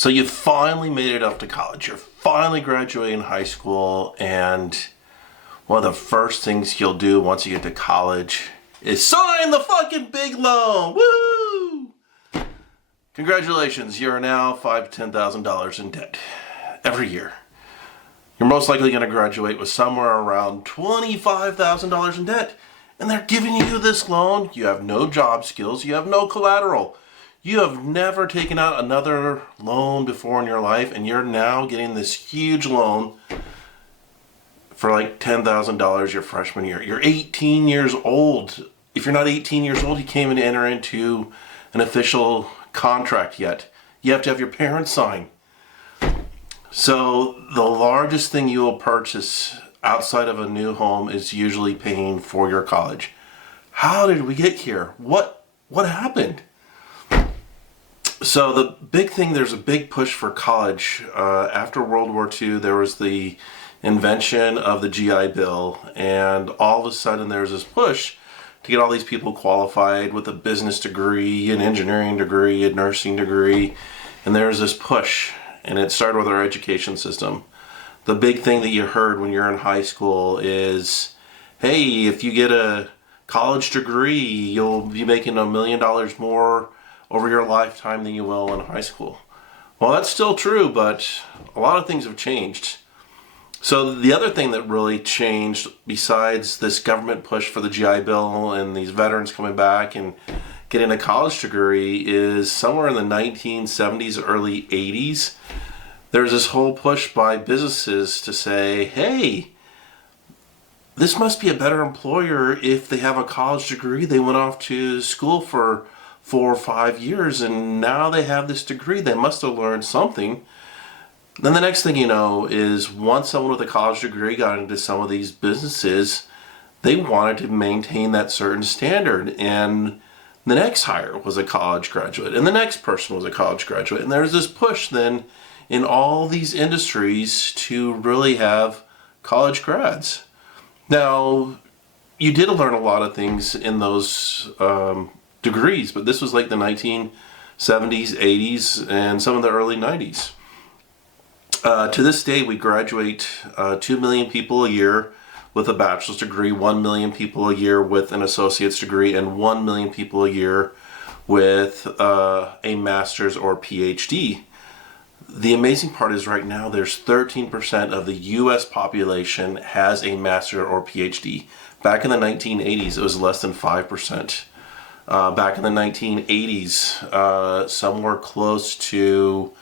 So you finally made it up to college. You're finally graduating high school, and one of the first things you'll do once you get to college is sign the fucking big loan. Woo! Congratulations, you're now $5,000 to $10,000 in debt every year. You're most likely going to graduate with somewhere around $25,000 in debt, and they're giving you this loan. You have no job skills, you have no collateral. You have never taken out another loan before in your life, and you're now getting this huge loan for like $10,000 your freshman year. You're 18 years old. If you're not 18 years old, you can't even enter into an official contract yet. You have to have your parents sign. So the largest thing you will purchase outside of a new home is usually paying for your college. How did we get here? What happened? So the big thing, there's a big push for college. After World War II, there was the invention of the GI Bill, and all of a sudden there's this push to get all these people qualified with a business degree, an engineering degree, a nursing degree, and there's this push, and it started with our education system. The big thing that you heard when you're in high school is, hey, if you get a college degree, you'll be making $1 million more over your lifetime than you will in high school. Well, that's still true, but a lot of things have changed. So the other thing that really changed, besides this government push for the GI Bill and these veterans coming back and getting a college degree, is somewhere in the 1970s, early 80s, there's this whole push by businesses to say, hey, this must be a better employer if they have a college degree. They went off to school for 4 or 5 years, and now they have this degree. They must have learned something. Then the next thing you know is, once someone with a college degree got into some of these businesses, they wanted to maintain that certain standard, and the next hire was a college graduate, and the next person was a college graduate, and there's this push then in all these industries to really have college grads. Now, you did learn a lot of things in those degrees, but this was like the 1970s, 80s, and some of the early 90s. To this day, we graduate 2 million people a year with a bachelor's degree, 1 million people a year with an associate's degree, and 1 million people a year with a master's or PhD. The amazing part is right now there's 13% of the US population has a master or PhD. Back in the 1980s, it was less than 5%. Back in the 1980s, somewhere close to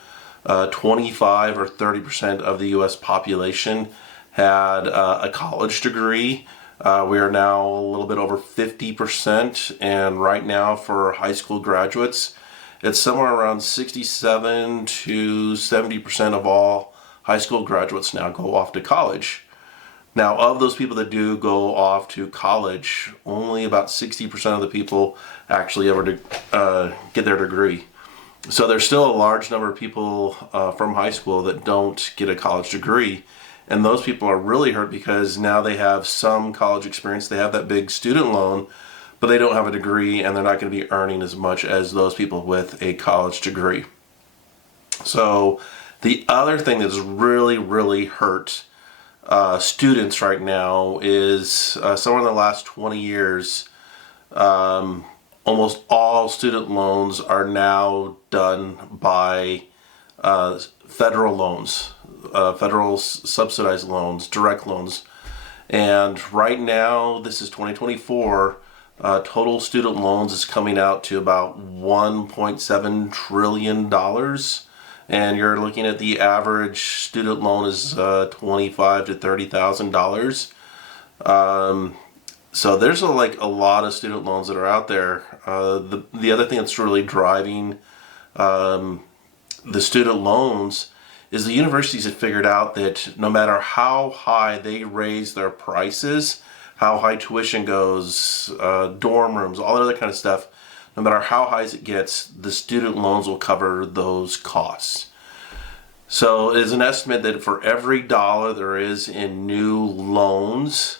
25 or 30% of the US population had a college degree. We are now a little bit over 50%, and right now for high school graduates, it's somewhere around 67 to 70% of all high school graduates now go off to college. Now, of those people that do go off to college, only about 60% of the people actually ever get their degree. So there's still a large number of people from high school that don't get a college degree. And those people are really hurt because now they have some college experience, they have that big student loan, but they don't have a degree, and they're not going to be earning as much as those people with a college degree. So the other thing that's really hurt students right now is somewhere in the last 20 years, almost all student loans are now done by federal loans, federal subsidized loans, direct loans. And right now, this is 2024, total student loans is coming out to about $1.7 trillion. And you're looking at the average student loan is $25,000 to $30,000. So there's a lot of student loans that are out there. The other thing that's really driving the student loans is the universities have figured out that no matter how high they raise their prices, how high tuition goes, dorm rooms, all that other kind of stuff, no matter how high it gets, the student loans will cover those costs. So it is an estimate that for every dollar there is in new loans,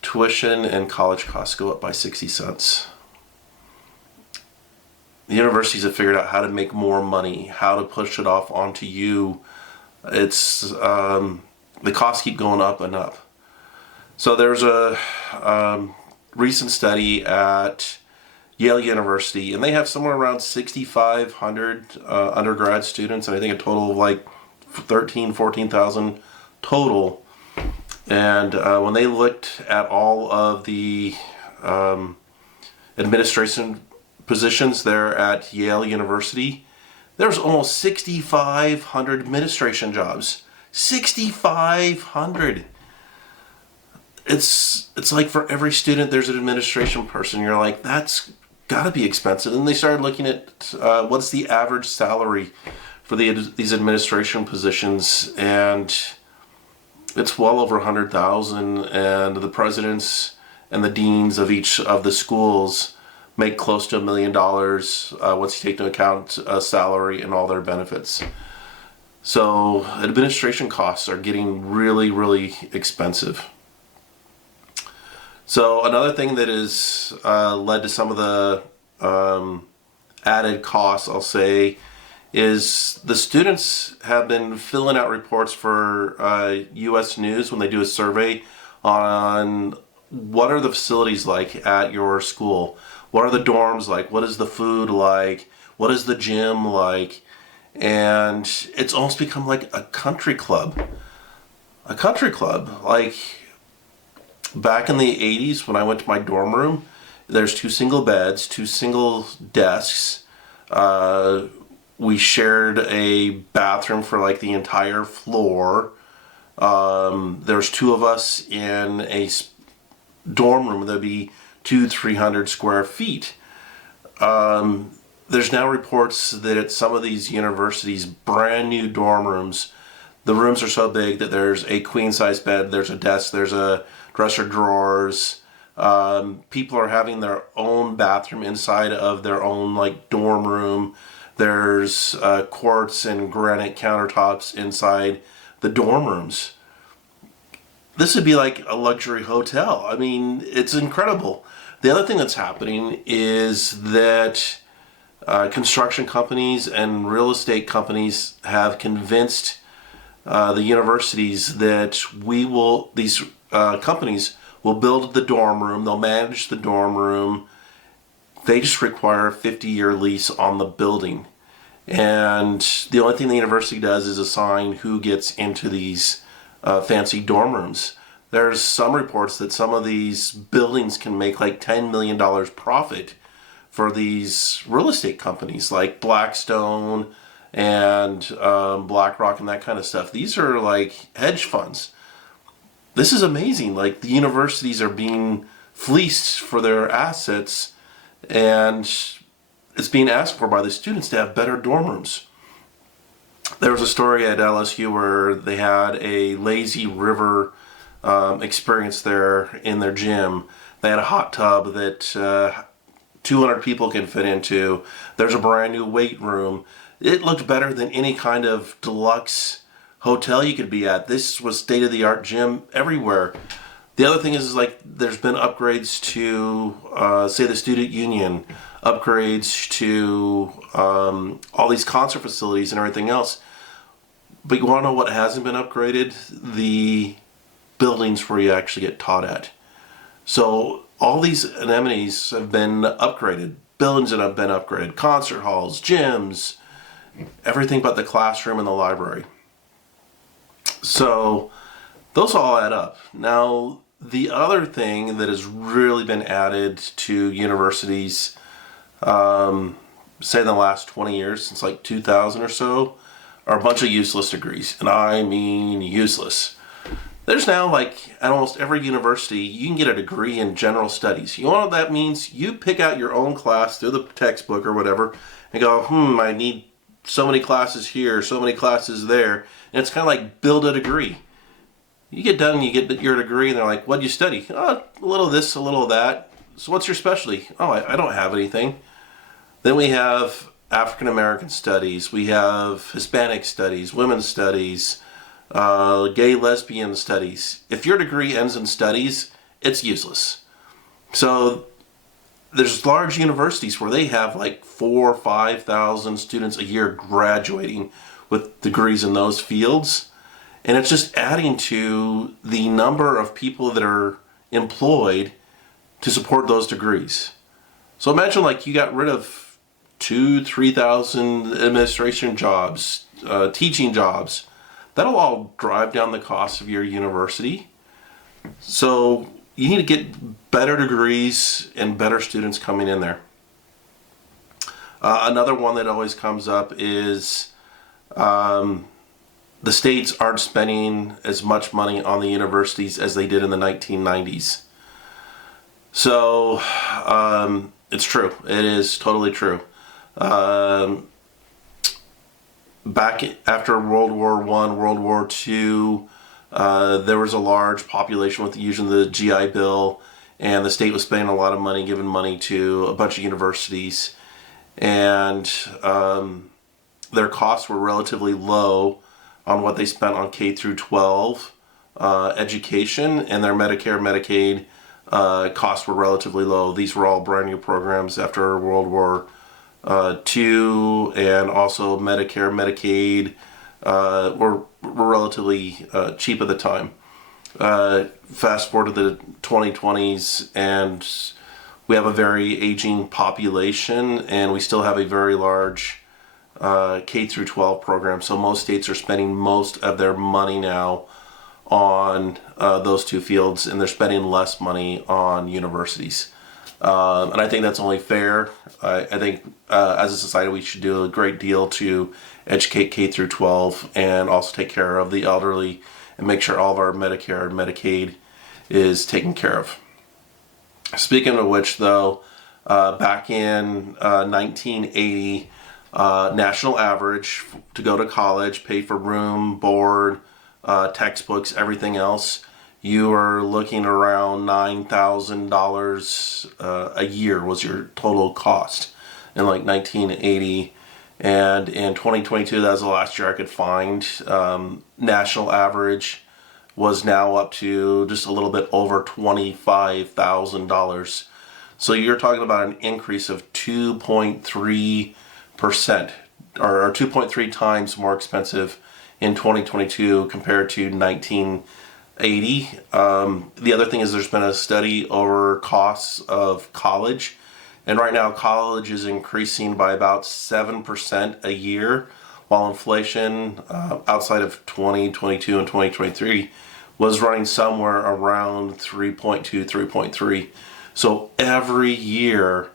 tuition and college costs go up by 60 cents. the universities have figured out how to make more money, how to push it off onto you. It's the costs keep going up and up. So there's a recent study at Yale University, and they have somewhere around 6,500 undergrad students, and I think a total of like 14,000 total. And when they looked at all of the administration positions there at Yale University, there's almost 6,500 administration jobs. 6,500. It's like for every student there's an administration person. You're like, that's got to be expensive. And they started looking at what's the average salary for these administration positions, and it's well over 100,000. And the presidents and the deans of each of the schools make close to $1 million once you take into account salary and all their benefits. So administration costs are getting really, really expensive. So another thing that has led to some of the added costs, I'll say, is the students have been filling out reports for U.S. News when they do a survey on what are the facilities like at your school? What are the dorms like? What is the food like? What is the gym like? And it's almost become like a country club. A country club. Like back in the 80s when I went to my dorm room, there's 2 single beds, 2 single desks. We shared a bathroom for like the entire floor. There's 2 of us in a dorm room. There'd be 200-300 square feet. There's now reports that at some of these universities, brand new dorm rooms, the rooms are so big that there's a queen size bed, there's a desk, there's a dresser drawers. People are having their own bathroom inside of their own like dorm room. There's quartz and granite countertops inside the dorm rooms. This would be like a luxury hotel. I mean, it's incredible. The other thing that's happening is that construction companies and real estate companies have convinced the universities that these companies will build the dorm room, they'll manage the dorm room. They just require a 50-year lease on the building. And the only thing the university does is assign who gets into these fancy dorm rooms. There's some reports that some of these buildings can make like $10 million profit for these real estate companies like Blackstone and BlackRock and that kind of stuff. These are like hedge funds. This is amazing. Like the universities are being fleeced for their assets, and it's being asked for by the students to have better dorm rooms. There was a story at LSU where they had a lazy river experience there in their gym. They had a hot tub that 200 people can fit into. There's a brand new weight room. It looked better than any kind of deluxe hotel you could be at. This was state-of-the-art gym everywhere. The other thing is like there's been upgrades to, say, the student union, upgrades to all these concert facilities and everything else. But you want to know what hasn't been upgraded? The buildings where you actually get taught at. So all these amenities have been upgraded. Buildings that have been upgraded. Concert halls, gyms, everything but the classroom and the library. So those all add up. Now, the other thing that has really been added to universities, say in the last 20 years, since like 2000 or so, are a bunch of useless degrees. And I mean useless. There's now, like, at almost every university, you can get a degree in general studies. You know what that means? You pick out your own class through the textbook or whatever and go, I need so many classes here, so many classes there. And it's kind of like build a degree. You get done, you get your degree, and they're like, what'd you study? Oh, a little of this, a little of that. So what's your specialty? Oh, I don't have anything. Then we have African American studies. We have Hispanic studies, women's studies, gay lesbian studies. If your degree ends in studies, it's useless. So there's large universities where they have like 4,000 or 5,000 students a year graduating with degrees in those fields. And it's just adding to the number of people that are employed to support those degrees. So imagine like you got rid of 2,000-3,000 administration jobs, teaching jobs. That'll all drive down the cost of your university. So you need to get better degrees and better students coming in there. Another one that always comes up is the states aren't spending as much money on the universities as they did in the 1990s. So it's true. It is totally true. Back after World War I, World War II, there was a large population with using the GI Bill, and the state was spending a lot of money, giving money to a bunch of universities, and their costs were relatively low on what they spent on K through 12 education, and their Medicare, Medicaid costs were relatively low. These were all brand new programs after World War II, and also Medicare, Medicaid were relatively cheap at the time. Fast forward to the 2020s, and we have a very aging population, and we still have a very large K through 12 program. So most states are spending most of their money now on those two fields, and they're spending less money on universities. And I think that's only fair. I think as a society we should do a great deal to educate K through 12 and also take care of the elderly and make sure all of our Medicare and Medicaid is taken care of. Speaking of which, though, back in 1980, national average to go to college, pay for room, board, textbooks, everything else, you are looking around $9,000 a year was your total cost in like 1980. And in 2022, that was the last year I could find, national average was now up to just a little bit over $25,000. So you're talking about an increase of 2.3%, or 2.3 times more expensive in 2022 compared to 1980. The other thing is there's been a study over costs of college, and right now college is increasing by about 7% a year, while inflation outside of 2022 and 2023 was running somewhere around 3.2, 3.3. So every year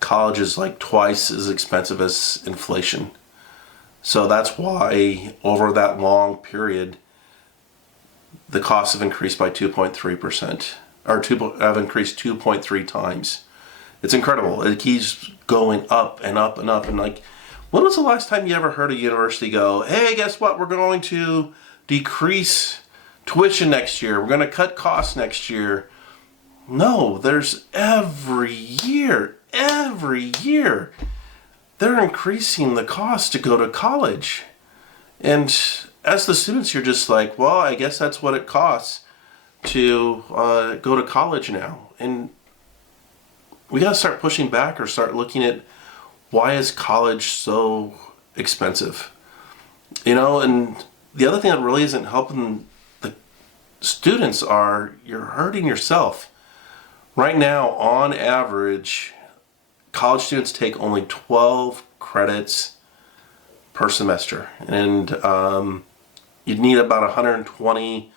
college is like twice as expensive as inflation. So that's why over that long period the costs have increased by 2.3%, or have increased 2.3 times. It's incredible. It keeps going up and up and up. And like, when was the last time you ever heard a university go, hey, guess what? We're going to decrease tuition next year. We're going to cut costs next year. No, there's every year, they're increasing the cost to go to college. And as the students, you're just like, well, I guess that's what it costs to go to college now. And we got to start pushing back or start looking at why is college so expensive? You know, and the other thing that really isn't helping the students are you're hurting yourself. Right now, on average, college students take only 12 credits per semester. And you'd need about 120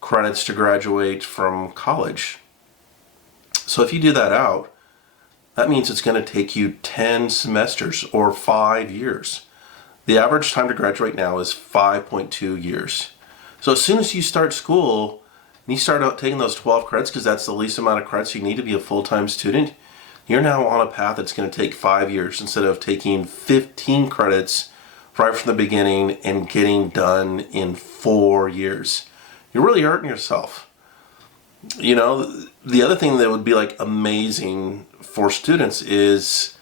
credits to graduate from college. So if you do that out, that means it's going to take you 10 semesters or 5 years. The average time to graduate now is 5.2 years. So as soon as you start school and you start out taking those 12 credits, because that's the least amount of credits you need to be a full-time student, you're now on a path that's going to take 5 years instead of taking 15 credits right from the beginning and getting done in 4 years. You're really hurting yourself. You know, the other thing that would be like amazing for students is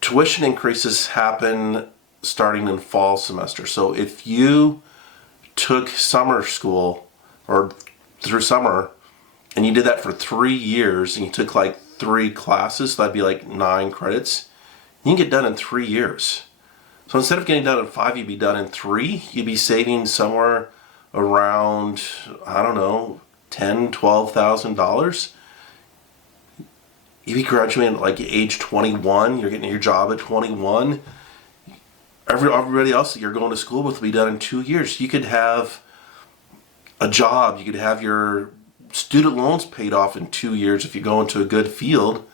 tuition increases happen starting in fall semester. So if you took summer school or through summer and you did that for 3 years and you took like 3 classes, so that'd be like 9 credits. You can get done in 3 years. So instead of getting done in 5, you'd be done in 3. You'd be saving somewhere around, I don't know, $10,000-$12,000. You'd be graduating at like age 21. You're getting your job at 21. Everybody else that you're going to school with will be done in 2 years. You could have a job. You could have your student loans paid off in 2 years if you go into a good field.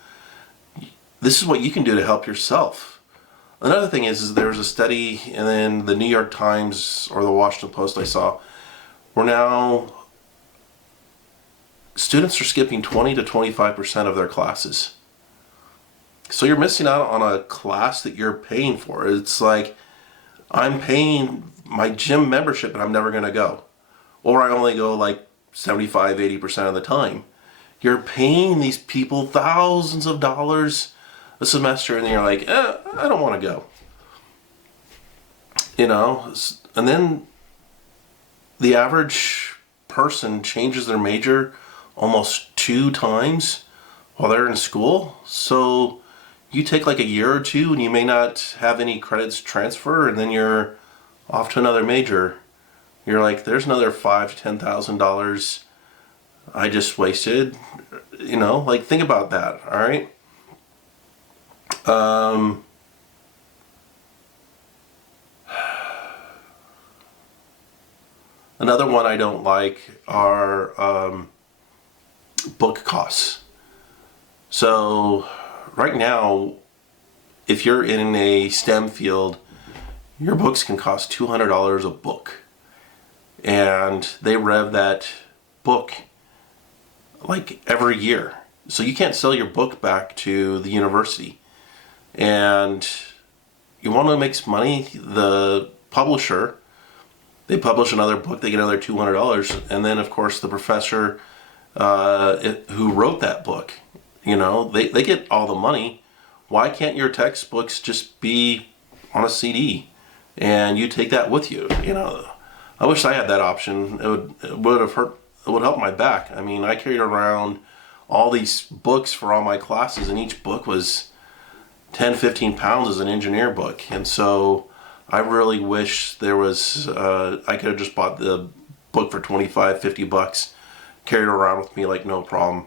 This is what you can do to help yourself. Another thing is there was a study in the New York Times or the Washington Post I saw where now students are skipping 20 to 25% of their classes. So you're missing out on a class that you're paying for. It's like, I'm paying my gym membership and I'm never going to go. Or I only go like 75-80% of the time. You're paying these people thousands of dollars a semester and you're like, I don't want to go. You know, and then the average person changes their major almost 2 times while they're in school. So you take like a year or 2 and you may not have any credits transfer, and then you're off to another major. You're like, there's another $5,000 to $10,000 I just wasted. You know, like, think about that. All right. Another one I don't like are book costs. So right now, if you're in a STEM field, your books can cost $200 a book. And they rev that book like every year. So you can't sell your book back to the university. And you want to make some money, the publisher, they publish another book, they get another $200. And then, of course, the professor who wrote that book, you know, they get all the money. Why can't your textbooks just be on a CD and you take that with you? You know, I wish I had that option. It would help my back. I mean, I carried around all these books for all my classes, and each book was 10-15 pounds as an engineer book. And so I really wish there was I could have just bought the book for $25-50, carried it around with me like no problem.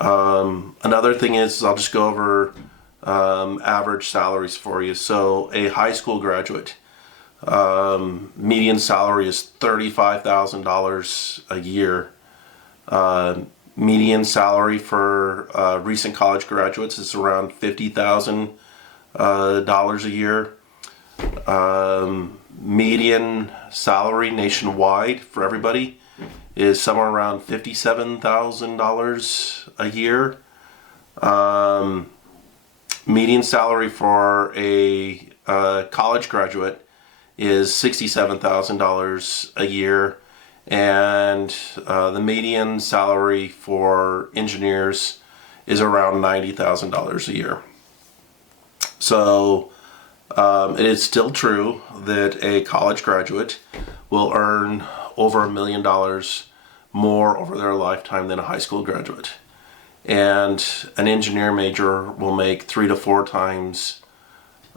Another thing is, I'll just go over average salaries for you. So a high school graduate, median salary is $35,000 a year. Median salary for recent college graduates is around $50,000 a year. Median salary nationwide for everybody is somewhere around $57,000 a year. Median salary for a college graduate is $67,000 a year, and the median salary for engineers is around $90,000 a year. So it is still true that a college graduate will earn over $1 million more over their lifetime than a high school graduate. And an engineer major will make 3 to 4 times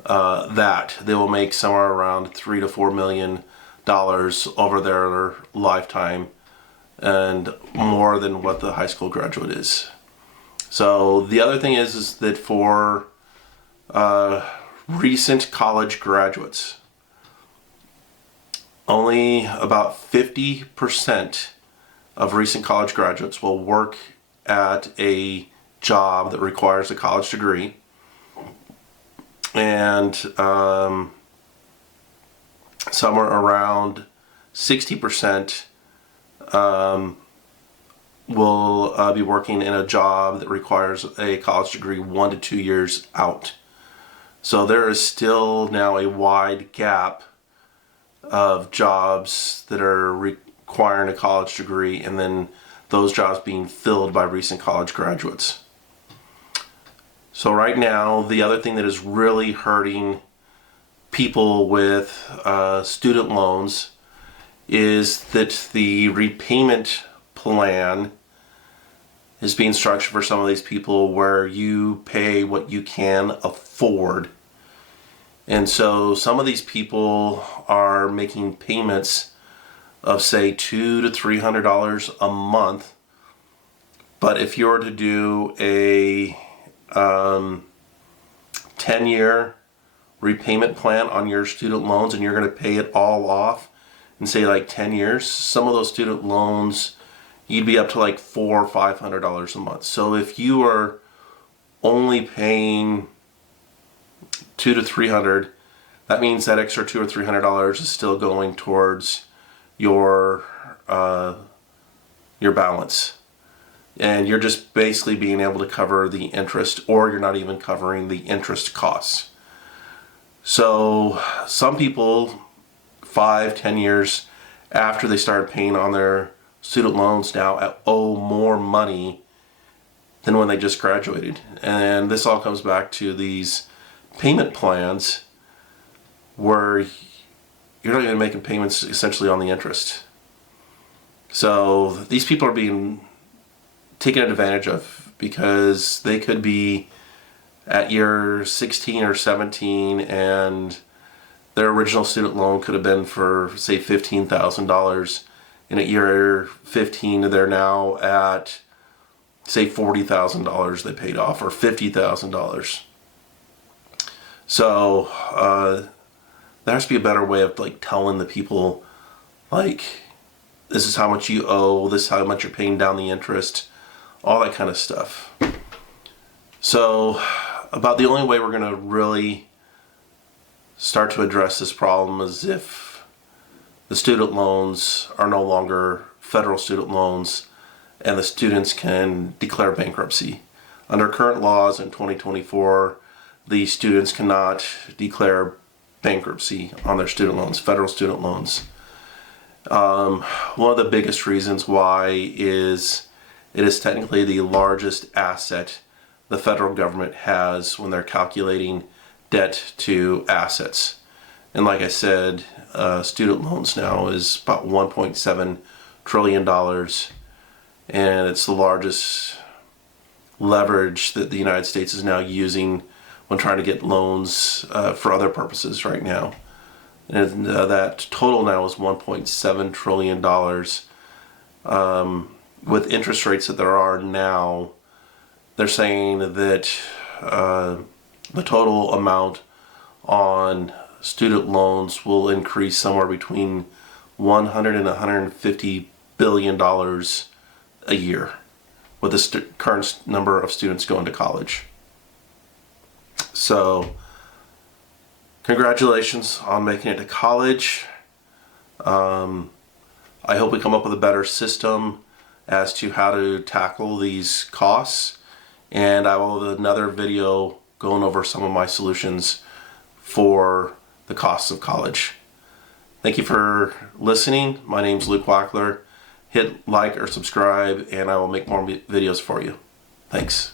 that. They will make somewhere around $3 to $4 million over their lifetime, and more than what the high school graduate is. So the other thing is that for recent college graduates, only about 50% of recent college graduates will work at a job that requires a college degree, and somewhere around 60% will be working in a job that requires a college degree 1 to 2 years out. So there is still now a wide gap of jobs that are requiring a college degree, and then those jobs being filled by recent college graduates. So right now, the other thing that is really hurting people with student loans is that the repayment plan is being structured for some of these people where you pay what you can afford. And so some of these people are making payments of say $200 to $300 a month. But if you were to do a 10-year repayment plan on your student loans and you're going to pay it all off in say like 10 years, some of those student loans you'd be up to like $400 or $500 a month. So if you are only paying $200 to $300, that means that extra $200 or $300 is still going towards your balance, and you're just basically being able to cover the interest, or you're not even covering the interest costs. So some people 5-10 years after they started paying on their student loans now owe more money than when they just graduated. And this all comes back to these payment plans where you're not even making payments essentially on the interest. So these people are being taken advantage of because they could be at year 16 or 17 and their original student loan could have been for say $15,000, and at year 15 they're now at say $40,000 they paid off, or $50,000. So there has to be a better way of like telling the people, like, this is how much you owe, this is how much you're paying down the interest, all that kind of stuff. So about the only way we're going to really start to address this problem is if the student loans are no longer federal student loans and the students can declare bankruptcy. Under current laws in 2024, the students cannot declare bankruptcy on their student loans, federal student loans. One of the biggest reasons why is it is technically the largest asset the federal government has when they're calculating debt to assets. And like I said, student loans now is about $1.7 trillion, and it's the largest leverage that the United States is now using when trying to get loans for other purposes right now. And that total now is $1.7 trillion. With interest rates that there are now, they're saying that the total amount on student loans will increase somewhere between $100 and $150 billion a year with the current number of students going to college. So congratulations on making it to college. I hope we come up with a better system as to how to tackle these costs, and I will have another video going over some of my solutions for the costs of college. Thank you for listening. My name's Luke Wackler. Hit like or subscribe and I will make more videos for you. Thanks.